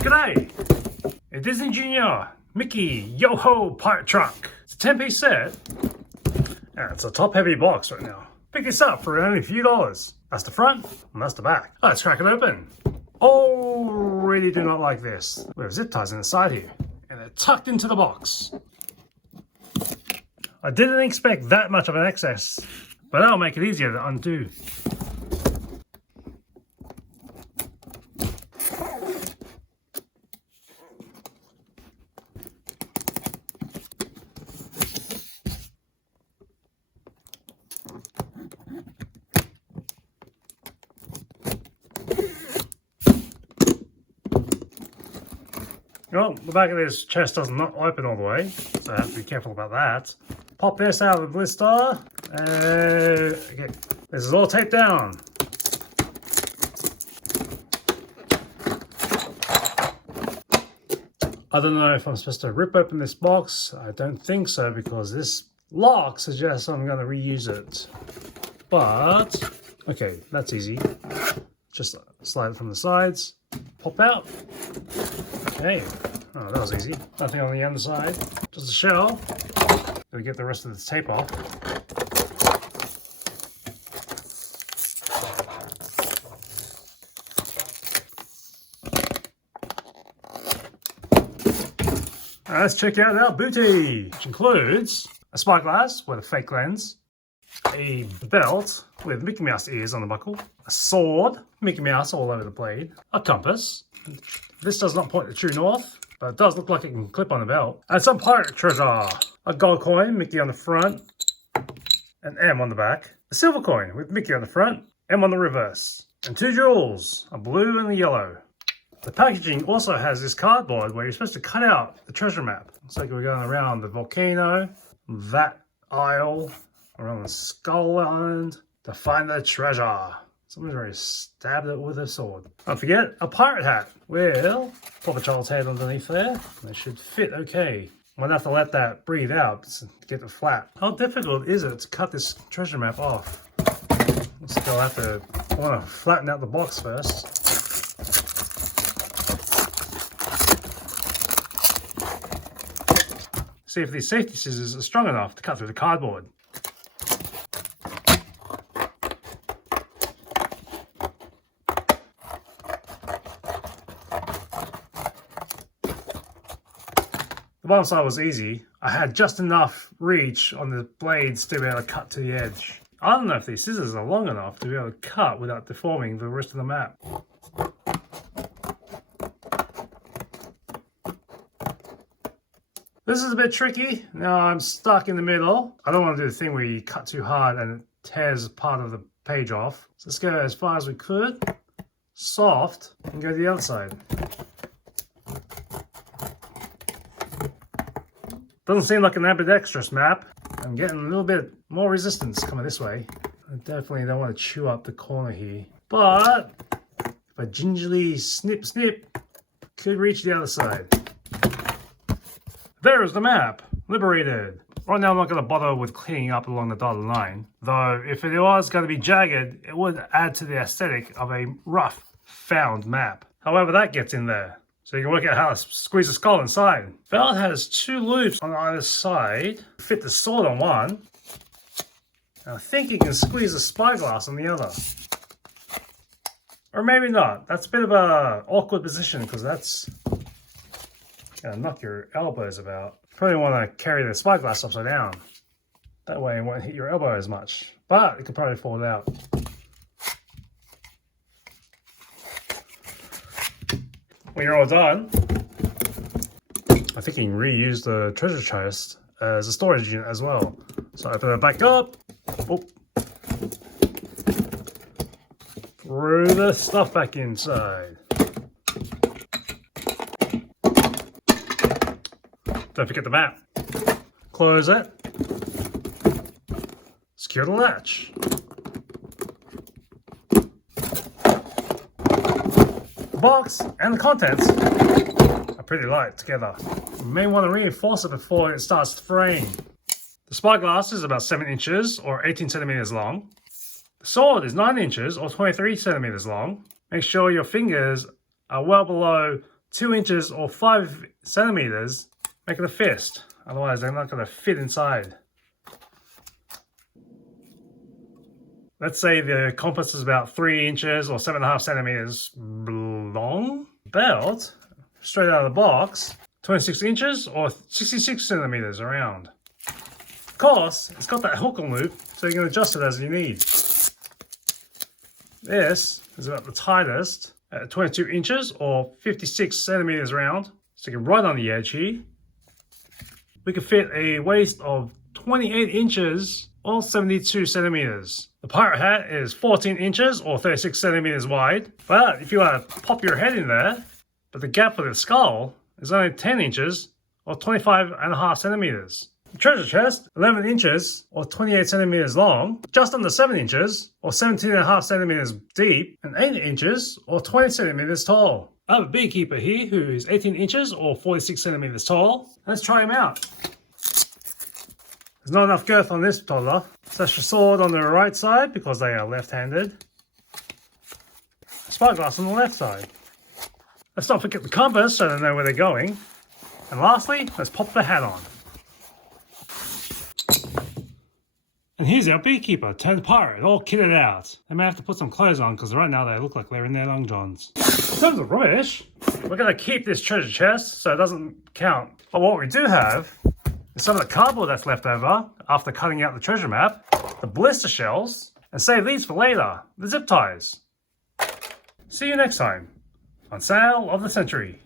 G'day! A Disney Junior Mickey Yo-Ho Pirate Truck. It's a 10-piece set. And it's a top-heavy box right now. Pick this up for only a few dollars. That's the front, and that's the back. Let's crack it open. Oh, really do not like this. We have zip ties in the side here, and they're tucked into the box. I didn't expect that much of an excess, but that'll make it easier to undo. Well, the back of this chest does not open all the way, so I have to be careful about that. Pop this out of the blister. Okay, this is all taped down. I don't know if I'm supposed to rip open this box. I don't think so, because this lock suggests I'm going to reuse it. But, okay, that's easy. Just slide it from the sides, pop out. Okay, oh, that was easy. Nothing on the underside, just a shell. We get the rest of the tape off. Let's check out our booty, which includes a spyglass with a fake lens, a belt with Mickey Mouse ears on the buckle, a sword, Mickey Mouse all over the blade, a compass. This does not point to true north, but it does look like it can clip on the belt. And some pirate treasure. A gold coin, Mickey on the front, and M on the back. A silver coin with Mickey on the front, M on the reverse. And two jewels, a blue and a yellow. The packaging also has this cardboard where you're supposed to cut out the treasure map. Looks like we're going around the volcano, that isle, around the Skull Island to find the treasure. Someone's already stabbed it with a sword. Don't forget, a pirate hat. Well, pop a child's head underneath there. They should fit okay. I'm gonna have to let that breathe out to get it flat. How difficult is it to cut this treasure map off? Looks like I'll have to, I want to flatten out the box first. See if these safety scissors are strong enough to cut through the cardboard. The bottom side was easy. I had just enough reach on the blades to be able to cut to the edge. I don't know if these scissors are long enough to be able to cut without deforming the rest of the map. This is a bit tricky. Now I'm stuck in the middle. I don't want to do the thing where you cut too hard and it tears part of the page off. So let's go as far as we could. Soft, and go to the other side. Doesn't seem like an ambidextrous map. I'm getting a little bit more resistance coming this way. I definitely don't want to chew up the corner here. But if I gingerly snip, could reach the other side. There's the map, liberated. Right now I'm not going to bother with cleaning up along the dotted line. Though if it was going to be jagged, it would add to the aesthetic of a rough, found map. However that gets in there. So you can work out how to squeeze the skull inside. Belt has two loops on either side. Fit the sword on one. And I think you can squeeze the spyglass on the other. Or maybe not. That's a bit of a awkward position because that's gonna knock your elbows about. Probably want to carry the spyglass upside down. That way it won't hit your elbow as much. But it could probably fall out. When you're all done, I think you can reuse the treasure chest as a storage unit as well. So open it back up. Oh. Throw the stuff back inside. Don't forget the map. Close it. Secure the latch. The box and the contents are pretty light together. You may want to reinforce it before it starts fraying. The spyglass is about 7 inches or 18 centimeters long. The sword is 9 inches or 23 centimeters long. Make sure your fingers are well below 2 inches or 5 centimeters, make it a fist. Otherwise, they're not going to fit inside. Let's say the compass is about 3 inches or 7.5 centimeters long. Belt, straight out of the box, 26 inches or 66 centimeters around. Of course, it's got that hook and loop, so you can adjust it as you need. This is about the tightest at 22 inches or 56 centimeters round. Sticking right on the edge here. We can fit a waist of 28 inches or 72 centimeters. The pirate hat is 14 inches or 36 centimeters wide. But if you want to pop your head in there, but the gap for the skull is only 10 inches or 25.5 centimeters. The treasure chest, 11 inches or 28 centimeters long, just under 7 inches or 17.5 centimeters deep, and 8 inches or 20 centimeters tall. I have a beekeeper here who is 18 inches or 46 centimeters tall. Let's try him out. There's not enough girth on this toddler. Slash the sword on the right side because they are left-handed. Spyglass on the left side. Let's not forget the compass so they know where they're going. And lastly, let's pop the hat on. And here's our beekeeper turned pirate, all kitted out. They may have to put some clothes on because right now they look like they're in their long johns. In terms of rubbish, we're going to keep this treasure chest so it doesn't count. But what we do have is some of the cardboard that's left over after cutting out the treasure map, the blister shells, and save these for later, the zip ties. See you next time on Sale of the Century.